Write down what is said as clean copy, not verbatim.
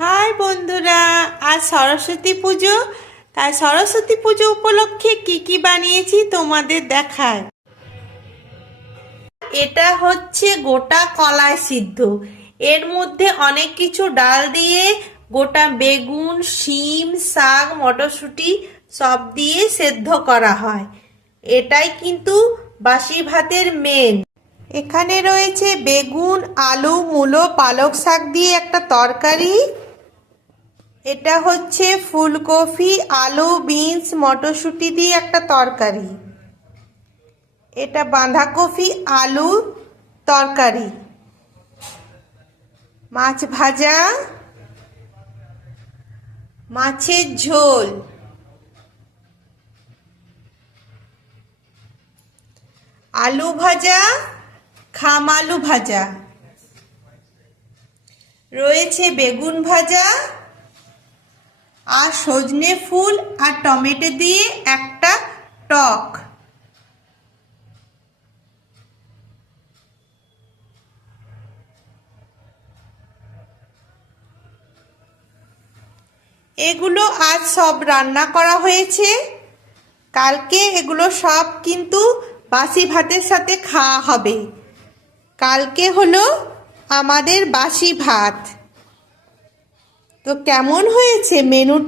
High বন্ধুরা, আজ সরস্বতী পুজো। তাই সরস্বতী পুজো উপলক্ষে কি কি বানিয়েছি তোমাদের দেখায়। এটা হচ্ছে গোটা কলাই সিদ্ধ। এর মধ্যে অনেক কিছু ডাল দিয়ে গোটা বেগুন, শিম, শাক, মটরশুঁটি সব দিয়ে সেদ্ধ করা হয়। এটাই কিন্তু বাসি ভাতের মেন। এখানে রয়েছে বেগুন, আলু, মূলো, পালক শাক দিয়ে একটা তরকারি। এটা হচ্ছে ফুলকপি, আলু, বিনস, মটরশুঁটি দিয়ে একটা তরকারি। এটা বাঁধাকপি, আলু তরকারি। মাছ ভাজা, মাছের ঝোল, আলু ভাজা, খাম আলু ভাজা, রয়েছে বেগুন ভাজা আর সজনে ফুল আর টমেটো দিয়ে একটা টক। এগুলো আজ সব রান্না করা হয়েছে। কালকে এগুলো সব কিন্তু বাসি ভাতের সাথে খাওয়া হবে। কালকে হলো আমাদের বাসি ভাত। তো কেমন হয়েছে মেনুটা?